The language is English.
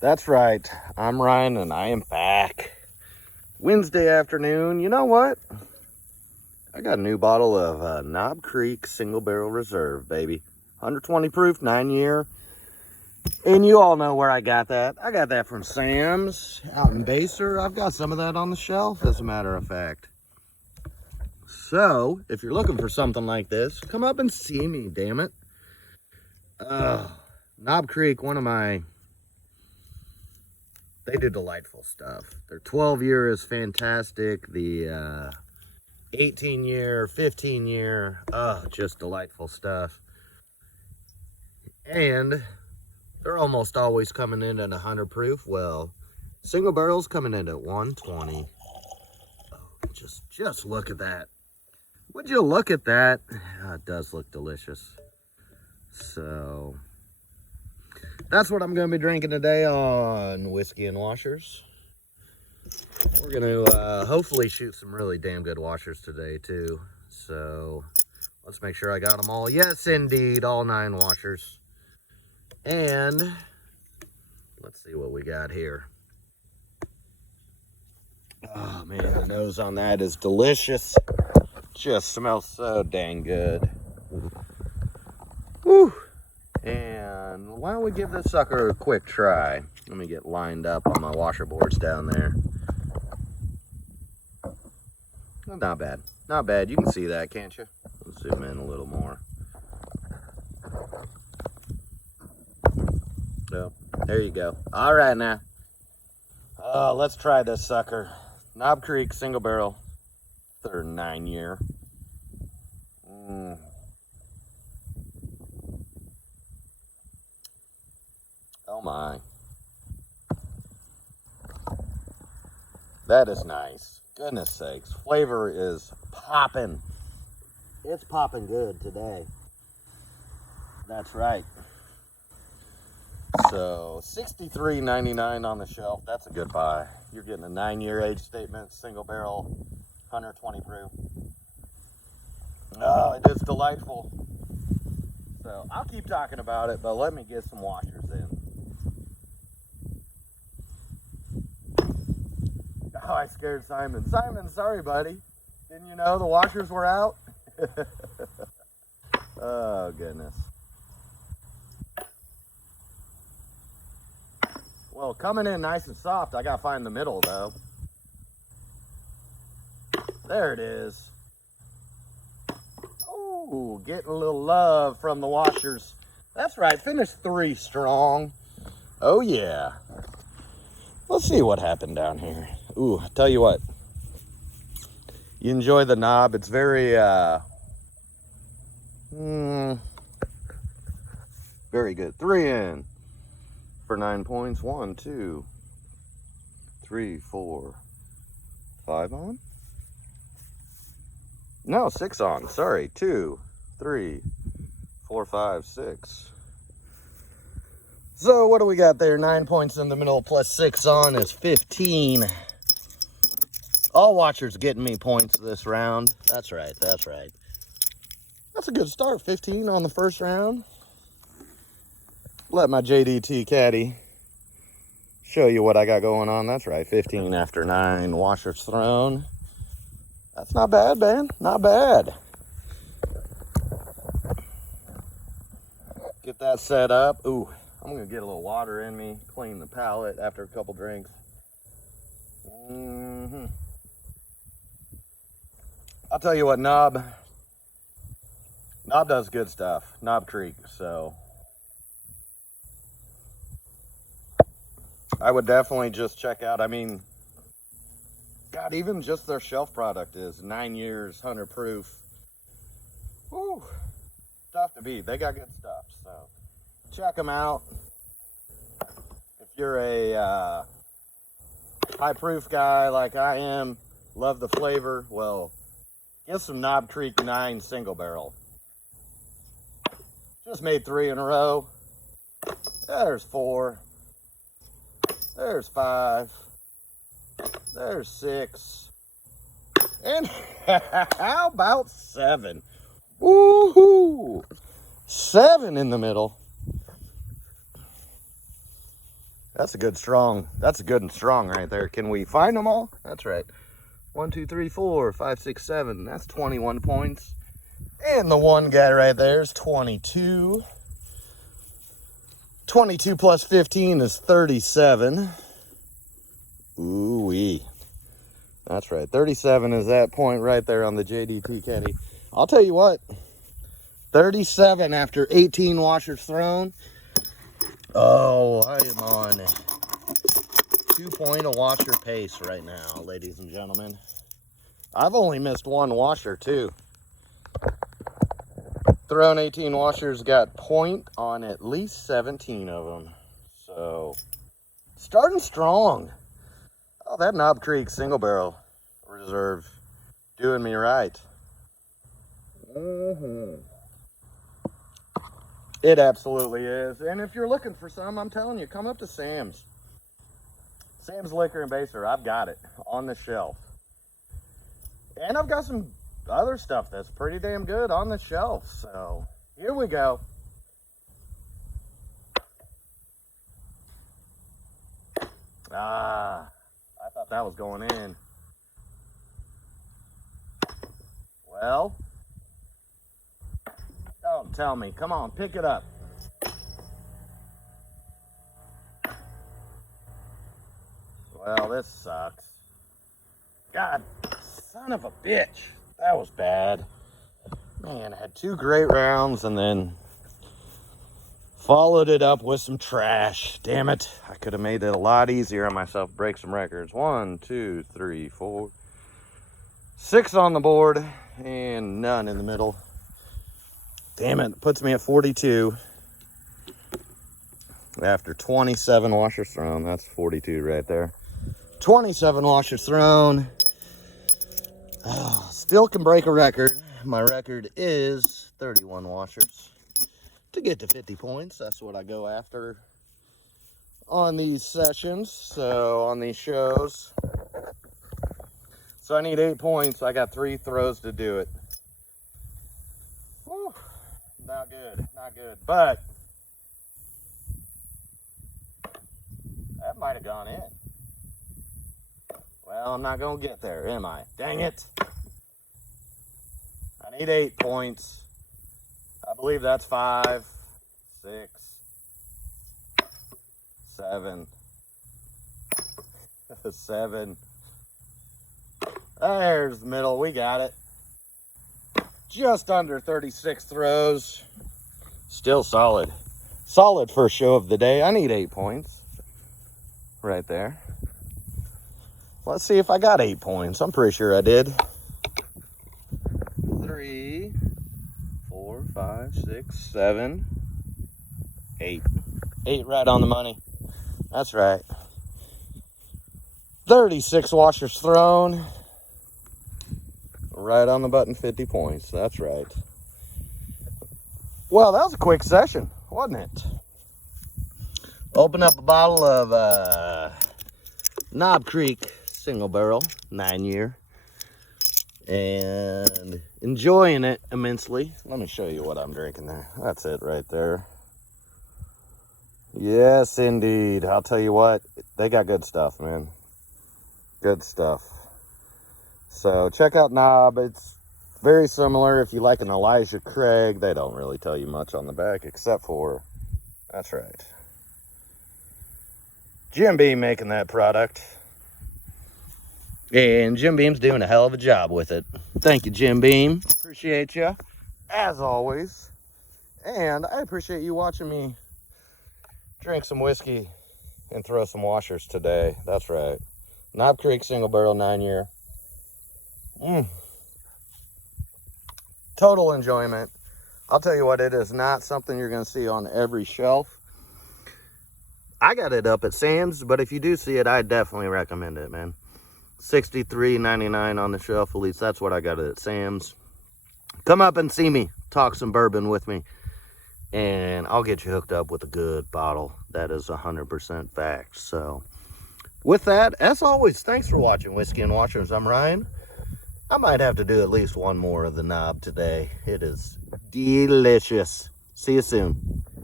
That's right. I'm Ryan and I am back. Wednesday afternoon. You know what? I got a new bottle of Knob Creek Single Barrel Reserve, baby. 120 proof, 9-year. And you all know where I got that. I got that from Sam's out in Baser. I've got some of that on the shelf, as a matter of fact. So, if you're looking for something like this, come up and see me, damn it. Knob Creek, they do delightful stuff. Their 12-year is fantastic. The 18-year, 15-year, just delightful stuff. And they're almost always coming in at 100 proof. Well, single barrels coming in at 120. Oh, just look at that. Would you look at that? It does look delicious. So that's what I'm going to be drinking today on Whiskey and Washers. We're going to hopefully shoot some really damn good washers today too. So let's make sure I got them all. Yes, indeed, all 9 washers. And let's see what we got here. Oh man, the nose on that is delicious. Just smells so dang good. Whew. And why don't we give this sucker a quick try? Let me get lined up on my washer boards down there. Not bad. Not bad. You can see that, can't you? Let's zoom in a little more. So, there you go. All right now. Let's try this sucker. Knob Creek Single Barrel. Their 9-year. Oh my. That is nice. Goodness sakes. Flavor is popping. It's popping good today. That's right. So $63.99 on the shelf. That's a good buy. You're getting a 9-year age statement, single barrel, 120 proof. Oh, it is delightful. So I'll keep talking about it, but let me get some washers in. Oh, I scared Simon. Simon, sorry, buddy. Didn't you know the washers were out? Oh, goodness. Well, coming in nice and soft. I gotta find the middle, though. There it is. Ooh, getting a little love from the washers. That's right, finished 3 strong. Oh, yeah. Let's see what happened down here. Ooh, I tell you what. You enjoy the knob. It's very, very good. 3 in for 9 points. 1, 2, 3, 4, 5 on? No, 6 on. Sorry. 2, 3, 4, 5, 6. So what do we got there? 9 points in the middle plus 6 on is 15. All watchers getting me points this round. That's right. That's right. That's a good start. 15 on the first round. Let my JDT caddy show you what I got going on. That's right. 15 after 9 washers thrown. That's not bad, man. Not bad. Get that set up. Ooh, I'm going to get a little water in me. Clean the palate after a couple drinks. I'll tell you what, Knob does good stuff. Knob Creek, so I would definitely just check out. I mean, God, even just their shelf product is 9 years, 100 proof. Whew, tough to beat. They got good stuff, so check them out. If you're a high proof guy like I am, love the flavor, well, get some Knob Creek 9 single barrel. Just made 3 in a row. There's 4. There's 5. There's 6. And how about 7? Woohoo! 7 in the middle. That's a good and strong right there. Can we find them all? That's right. 1, 2, 3, 4, 5, 6, 7. That's 21 points. And the one guy right there is 22. 22 plus 15 is 37. Ooh-wee. That's right. 37 is that point right there on the JDT Caddy. I'll tell you what. 37 after 18 washers thrown. Oh, I am on 2 point a washer pace right now, ladies and gentlemen. I've only missed one washer too. Thrown 18 washers, got point on at least 17 of them. So, starting strong. Oh, that Knob Creek single barrel reserve doing me right. It absolutely is. And if you're looking for some, I'm telling you, come up to Sam's. Sam's Liquor and Baser. I've got it on the shelf. And I've got some other stuff that's pretty damn good on the shelf. So, here we go. Ah, I thought that was going in. Well, don't tell me. Come on, pick it up. Well, this sucks. God, son of a bitch. That was bad. Man, I had 2 great rounds and then followed it up with some trash. Damn it. I could have made it a lot easier on myself. Break some records. 1, 2, 3, 4. 6 on the board and none in the middle. Damn it. Puts me at 42. After 27 washers thrown. That's 42 right there. 27 washers thrown. Oh, still can break a record. My record is 31 washers. To get to 50 points, that's what I go after on these sessions. So on these shows. So I need 8 points. I got 3 throws to do it. Whew. Not good. Not good. But that might have gone in. Well, I'm not going to get there, am I? Dang it. I need 8 points. I believe that's 5, 6, 7, 7. There's the middle. We got it. Just under 36 throws. Still solid. Solid first show of the day. I need 8 points. Right there. Let's see if I got 8 points. I'm pretty sure I did. 3, 4, 5, 6, 7, 8. 8 right on the money. That's right. 36 washers thrown. Right on the button, 50 points. That's right. Well, that was a quick session, wasn't it? Open up a bottle of Knob Creek single barrel, 9-year. And enjoying it immensely. Let me show you what I'm drinking there. That's it right there. Yes, indeed. I'll tell you what, they got good stuff, man. Good stuff. So check out Knob. It's very similar. If you like an Elijah Craig, they don't really tell you much on the back except for, that's right, Jim Beam making that product. And Jim Beam's doing a hell of a job with it. Thank you, Jim Beam. Appreciate you, as always. And I appreciate you watching me drink some whiskey and throw some washers today. That's right. Knob Creek single barrel, 9-year. Total enjoyment. I'll tell you what, it is not something you're going to see on every shelf. I got it up at Sam's, but if you do see it, I definitely recommend it, man. $63.99 on the shelf. At least that's what I got it at Sam's. Come up and see me. Talk some bourbon with me. And I'll get you hooked up with a good bottle. That is 100% fact. So, with that, as always, thanks for watching Whiskey and Washers. I'm Ryan. I might have to do at least one more of the Knob today. It is delicious. See you soon.